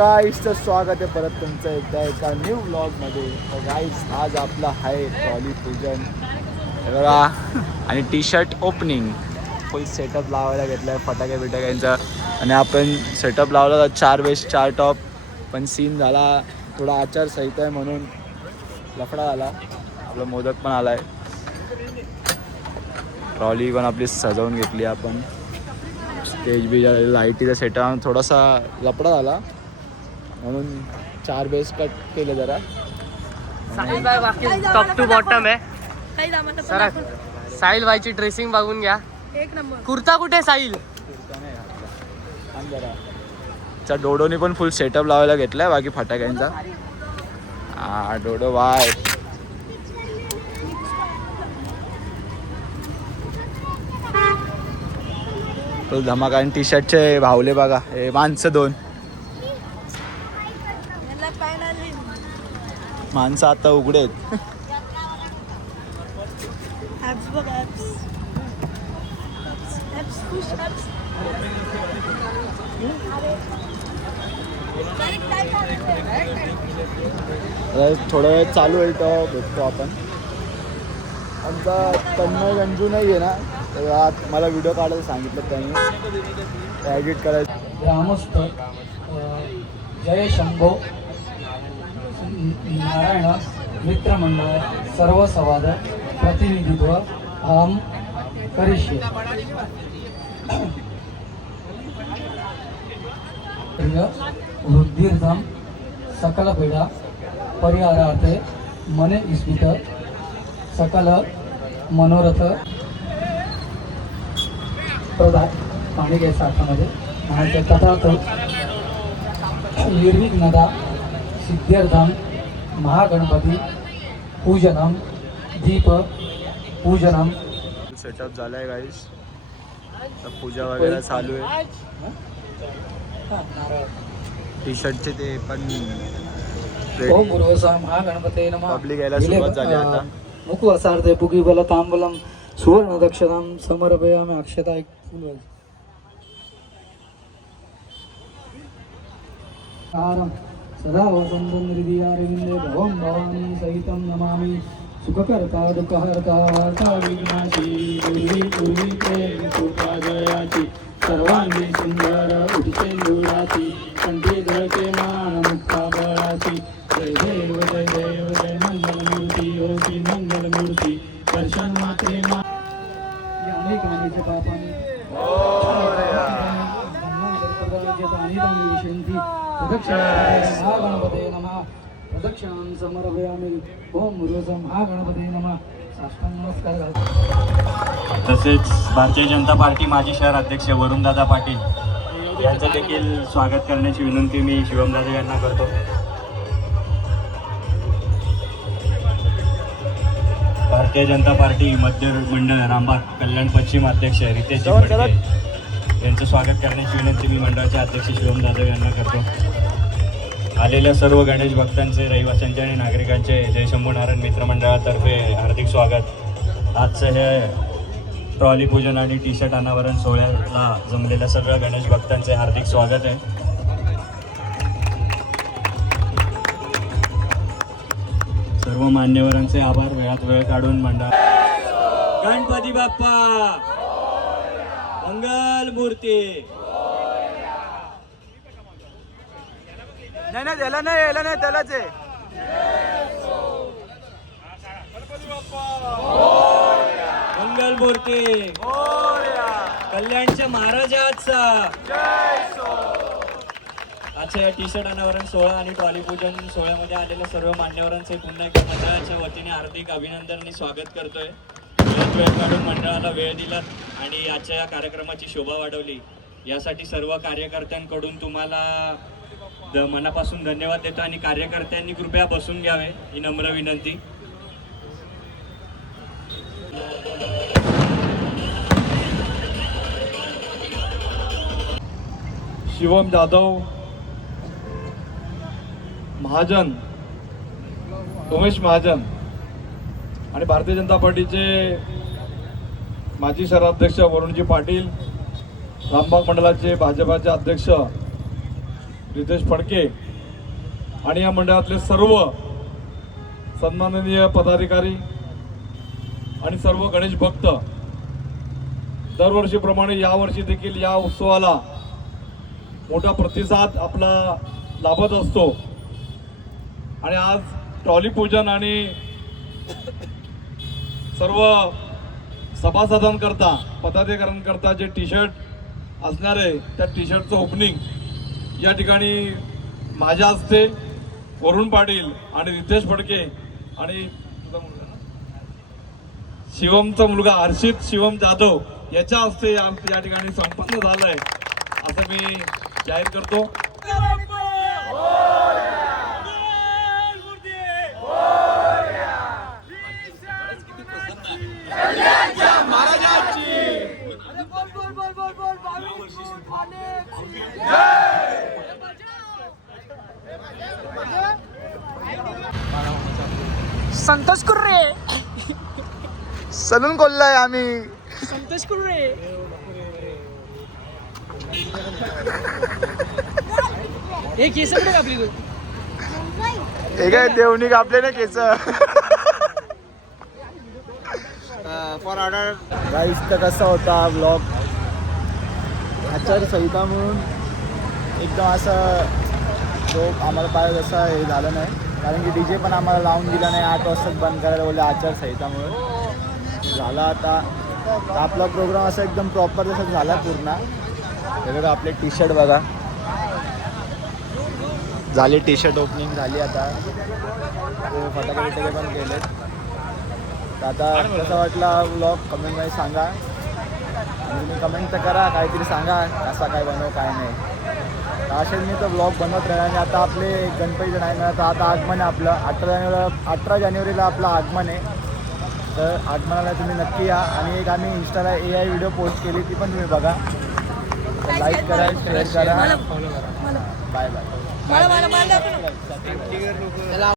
गाईजचं स्वागत आहे परत तुमचं एकदा एका न्यू व्लॉगमध्ये. तर गाईज आज आपला आहे ट्रॉली पूजन हे बघा आणि टी शर्ट ओपनिंग फुल सेटअप लावायला घेतला आहे फटाके बिटाक्यांचा. आणि आपण सेटअप लावला 4 वेस्ट 4 टॉप, पण सीन झाला थोडा आचारसंहिता आहे म्हणून लफडा झाला. आपला मोदक पण आला आहे, ट्रॉली पण आपली सजवून घेतली आपण, स्टेज बी लाईटीचा सेटअप थोडासा लफडा झाला म्हणून 4 बेस कट केले जरा. साहिल भाई बाकी टॉप टू बॉटम आहे. सर साहिल भाईची ड्रेसिंग बघून घ्या, एक नंबर. कुर्ता कुठे साहिल? जरा डोडोनी पण फुल सेटअप लावायला घेतलाय बाकी फटाक्यांचा. हा डोडो वाय फुल धमाका. आणि टी शर्टचे भावले बघा, हे माणसं 2 माणसं आता उघडे आहेत. थोडा वेळ चालू होईल तेव्हा भेटतो आपण. आमचा तन्मय गंजू नाही आहे ना, तर आज मला व्हिडिओ काढायला सांगितलं त्यांनी, एडिट करायचं. ग्रामस्थ जय शंभो नारायण मित्रमंडळ सर्व संवाद प्रतिनिधित्व अहम करिष्ये. वृद्धिर्थम सकल पीडा परिहारार्थे मने इस्पित सकल मनोरथ. प्रदान पाणी घ्यायचं हातामध्ये आणि तथार्थ निर्विघ्नता सिद्ध्यर्थम महागणपती पूजनम दीप पूजनम. सेटअप झालाय गाईस, तर पूजा वगैरे चालू आहे. टी शर्टचे ते पण ओम गुरुवसा महागणपते नमः. पब्लिक यायला सुरुवात झाली आता. मुखवसार्थे पुगी बल तांबूलम सुवर्ण दक्षिणाम समर्पयामि. अक्षता एक फुल सदा वसंतं हृदयारविन्दे भवं भवानी सहितं नमामि. सुखकर्ता दुःखहर्ता वार्ता विघ्नाशी पूर्वी पूर्वी प्रेम कृपा जयाची. सर्वांगी सुंदर उठसेंदुराची कंठी धळके मान मुक्ता बळाची. जय देव जय देव जय मंगलमूर्ती होती मंगलमूर्ती दर्शन मात्रे मा. अनेक मानेचे पापाने महागणपते नमः. प्रदक्षिणां समर्पयामि. ओम गुरुवसा महागणपते नमः. साष्टांग नमस्कार घालतो. तसेच भारतीय जनता पार्टी माजी शहर अध्यक्ष वरुणदादा पाटील यांचं देखील स्वागत करण्याची विनंती मी शिवमदादा यांना करतो. भारतीय जनता पार्टी मध्य मंडळ रामबाग कल्याण पश्चिम अध्यक्ष रितेश यांचं स्वागत करण्याची विनंती मी मंडळाचे अध्यक्ष शिवमदादा यांना करतो. आलेल्या सर्व गणेश भक्तांचे, रहिवाशांचे आणि नागरिकांचे जयशंभू नारायण मित्रमंडळातर्फे हार्दिक स्वागत. आजचं हे ट्रॉली पूजन आणि टी शर्ट अनावरण सोहळ्याला जमलेल्या सर्व गणेश भक्तांचे हार्दिक स्वागत आहे. सर्व मान्यवरांचे आभार. वेळात वेळ काढून मंडळ. गणपती बाप्पा मंगल मूर्ती. नाही त्याला नाही, यायला नाही, त्यालाच आहे. मंगल मूर्ती कल्याणच्या महाराजाचा. आजच्या या टी शर्ट अनावरण सोहळा आणि ट्रॉली पूजन सोहळ्यामध्ये आलेल्या सर्व मान्यवरांचे पुन्हा एकदा मंडळाच्या वतीने हार्दिक अभिनंदन आणि स्वागत करतोय. वेळ काढून मंडळाला वेळ दिलात आणि आजच्या या कार्यक्रमाची शोभा वाढवली यासाठी सर्व कार्यकर्त्यांकडून तुम्हाला मनापासून धन्यवाद देतो. आणि कार्यकर्त्यांनी कृपया बसून घ्यावे ही नम्र विनंती. शिवम जाधव महाजन, उमेश महाजन आणि भारतीय जनता पार्टीचे माजी शहराध्यक्ष वरुणजी पाटील, रामबाग मंडलाचे भाजपाचे अध्यक्ष रितेश फडके आणि या मंडळातले सर्व सन्माननीय पदाधिकारी आणि सर्व गणेश भक्त दरवर्षीप्रमाणे यावर्षी देखील या उत्सवाला मोठा प्रतिसाद आपला लाभत असतो. आणि आज ट्रॉली पूजन आणि सर्व सभासदांकरता पदाधिकाऱ्यांकरता जे टी शर्ट असणार आहे त्या टी शर्टचं ओपनिंग या ठिकाणी माझ्या हस्ते वरुण पाटील आणि रितेश फडके आणि शिवमचा मुलगा हर्षित शिवम जाधव याच्या हस्ते या ठिकाणी संपन्न झालंय असं मी जाहीर करतो. संतोष कुर्रे सलून खोललाय आम्ही. संतोष कुर्रे हे केस कुठे कापली तू? हे काय देवणी कापले ना केस. फॉर ऑर्डर गाईस तर कसा होता ब्लॉग आचारसंहिता म्हणून एकदम असं तो आम्हाला पाहिजे तसं हे झालं नाही, कारण की DJ पण आम्हाला लावून दिला नाही. 8 वाजताच बंद करायला बोलले आचारसंहितामुळे. झाला आता आपला प्रोग्राम असा एकदम प्रॉपर जसं झाला पूर्ण. हे बघा आपले टी शर्ट बघा झाले, टी शर्ट ओपनिंग झाली. आता फटाके बिटाके पण केलेत. तर आता कसा वाटला व्लॉग कमेंटमध्ये सांगा. आणि तुम्ही कमेंट तर करा, काहीतरी सांगा कसा काय बनव काय नाही. तर असेच मी तो ब्लॉग बनवत राहील. आणि आता आपले गणपती नाही ना, तर आता आगमन आहे आपलं 18 जानेवारीला आपलं आगमन आहे. तर आगमनाला तुम्ही नक्की या. आणि एक आम्ही इंस्टाला AI व्हिडिओ पोस्ट केली, ती पण तुम्ही बघा. लाईक करा, शेअर करा. Bye bye.